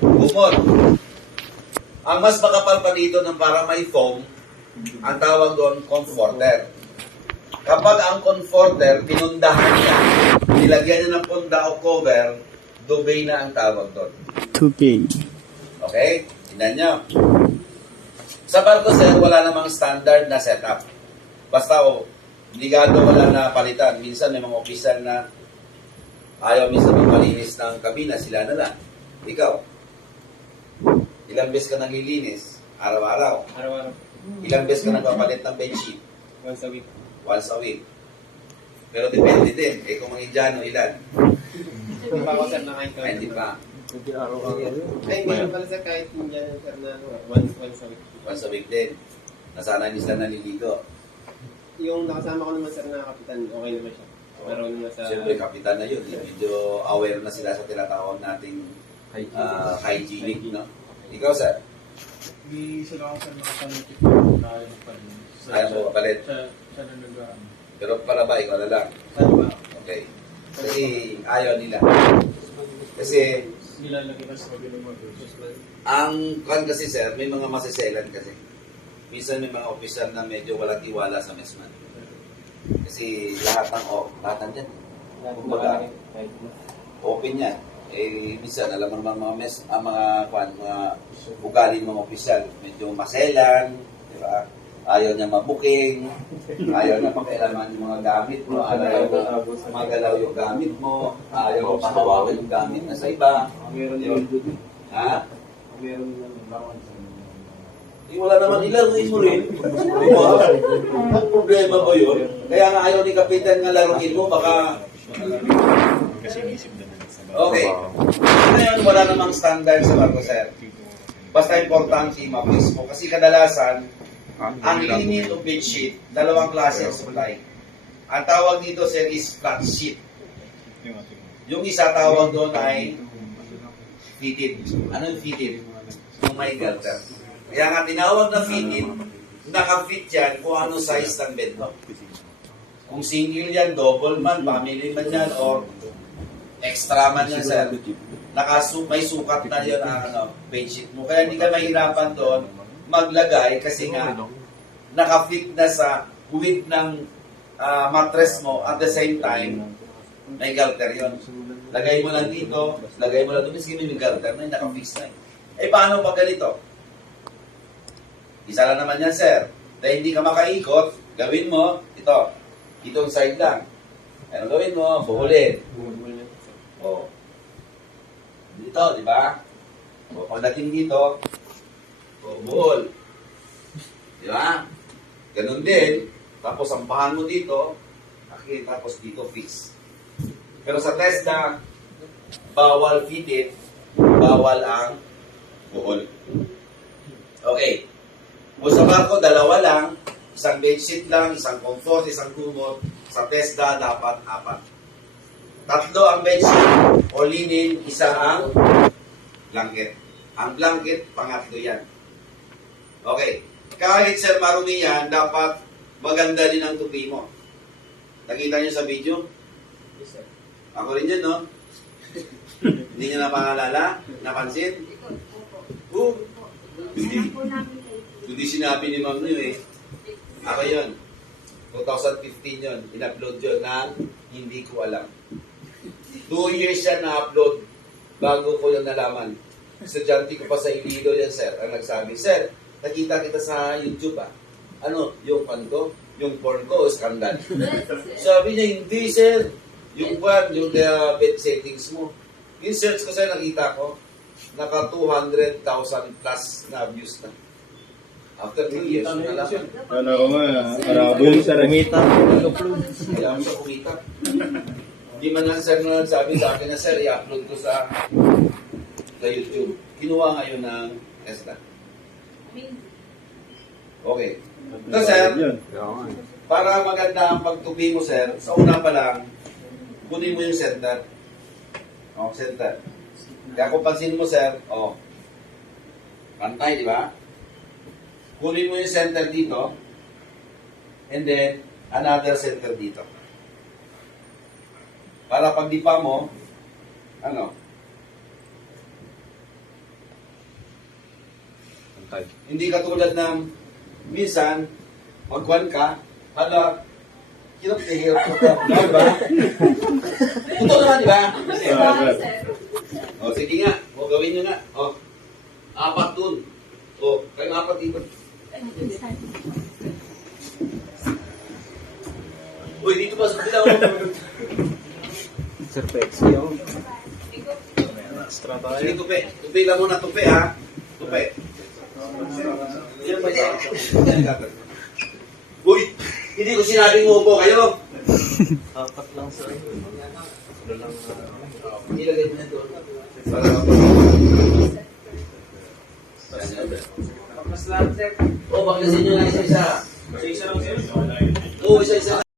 Bumot. Ang mas makapal pa dito ng para may foam, ang tawag doon, comforter. Kapag ang comforter, pinundahan niya, nilagyan niya ng punda o cover, duvet na ang tawag doon. 2K. Okay? Tingnan nyo. Sa barko, sir, wala namang standard na setup. Basta, obligado wala na palitan. Minsan, may mga opisan na ayaw minsan magmalinis ng kabina, sila na lang. Ikaw, ilang beses ka naglilinis? Araw-araw. Araw-araw. Ilang beses ka nagpapalit ng bedsheet? Once a week. Once a week. Pero depende din. Eh, kung mga Indiano, ilan? Hindi pa ako sir nakain Ay, hindi pa. Ay, meron pala sir kahit hindi yan sir na once a week. Once a week din. Nasanay nila naliligo. Yung nakasama ko naman sir na kapitan, okay naman siya. Pero naman sa... Siyempre, kapitan na yun. Medyo aware na sila sa tinatawag nating hygienic, no? Ikaw, sir? Hindi sila ako sa nakapalit na ayaw magpalit. Ayaw mo kapalit. Siya na nag-ano. Pero para ba, ikaw na lang? Saan ba? Okay. Kasi ayaw nila. Kasi, Nilalagay ka sa kabilang mga ang kan kasi, sir, may mga masiselan kasi. Minsan may mga opisyal na medyo walang tiwala sa mesman. Kasi lahat ng dyan. Kumbaga, open yan. Eh, minsan, alam mo naman mga ugali ng mga opisyal, medyo maselan, di ba? Ayaw niya mabuking, ayaw niya pakialaman yung mga gamit mo, ayaw na magalaw yung gamit mo, ayaw pahawakan yung gamit na sa iba. Meron Yun. yun. Ha? Meron naman. Eh, wala naman ilaruin mo rin. Ang problema mo yun. Kaya nga ayaw ni Kapitan nga laruin mo, baka... Okay. Ngayon, wala namang standard sa barko, sir. Basta importante i-mapis mo. Kasi kadalasan, ang linen o bedsheet, dalawang klase ang supply. Ang tawag dito, sir, is flat sheet. Yung isa tawag doon ay fitted. Ano yung fitted? Yung may garter. Kaya nga tinawag na fitted, naka-fit yan kung ano size ng bed mo. Kung single yan, double man, family man yan, or extra man yan, sir. May sukat na yun ang bedsheet mo. Kaya hindi ka mahirapan doon maglagay kasi nga naka-fit na sa width ng mattress mo at the same time may garter yun. Lagay mo lang dito, lagay mo lang doon, may garter na, naka-fix na. Eh paano pag ganito? Isa lang naman yan, sir. Dahil hindi ka makaikot, gawin mo, itong side lang. Ano gawin mo? Buhulin. O. Dito, di ba? O, pagdating dito, buhol. Di ba? Ganun din. Tapos, sampahan mo dito, tapos dito, fix. Pero sa TESDA, bawal fitted, bawal ang buhol. Okay. Kung sa barko, dalawa lang, isang bedsheet lang, isang comfort, isang kumot. Sa TESDA, dapat 4. 3 ang bedsheet o linen, isa ang blanket. Ang blanket, pangatlo yan. Okay. Kahit sir marumi yan, dapat maganda din ang tupi mo. Nakita niyo sa video? Yes, sir. Ako rin yan, no? Hindi niyo na pangalala? Napansin? Hindi sinabi ni Ma'am yun eh. Ako yun. 2015 yun. In-upload yun na hindi ko alam. 2 years yan na-upload bago ko yun nalaman. Estudyante ko pa sa Iloilo yan, sir. Ang nagsabi, sir, nakita kita sa YouTube ah. Ano, yung pan ko? Yung porn ko o skandal? Sabi niya, hindi sir. Yung bed settings mo. Yung search ko sir, nakita ko, naka 200,000 plus na views na. After 2 years, nalaman. Ano ko nga, arabong sa ramita. Kaya mo siya kumita. Hindi man lang sir na sabi sa akin na sir, i-upload ko sa YouTube. Kinuha ngayon ng ESDA. Okay. Ito sir, para maganda ang pagtubi mo sir, sa una pa lang, kunin mo yung center. O, center. Kaya kung pansin mo sir, pantay, di ba? Kunin mo yung center dito, and then, another center dito. Para pag dipa mo, Hindi katulad ng minsan, magkuhan ka, hala, hirap ko ka. Diba? Totoo naman, diba? O, sige nga. O, gawin nyo nga. O, 4 dun. O, kayong 4 dito. Uy, dito pa sa sila. Sir Pexi, oh. Sige, tupi. Tupi lang muna, tupi ha. Tupi. Yan ba yan? Yan, gagawin. Uy, hindi ko sinabing umupo kayo. Apat lang sa Ilagay mo na doon. Para mas lang, sir. O, bakasin nyo na isa-isa. Isa lang, sir. Oo, isa-isa.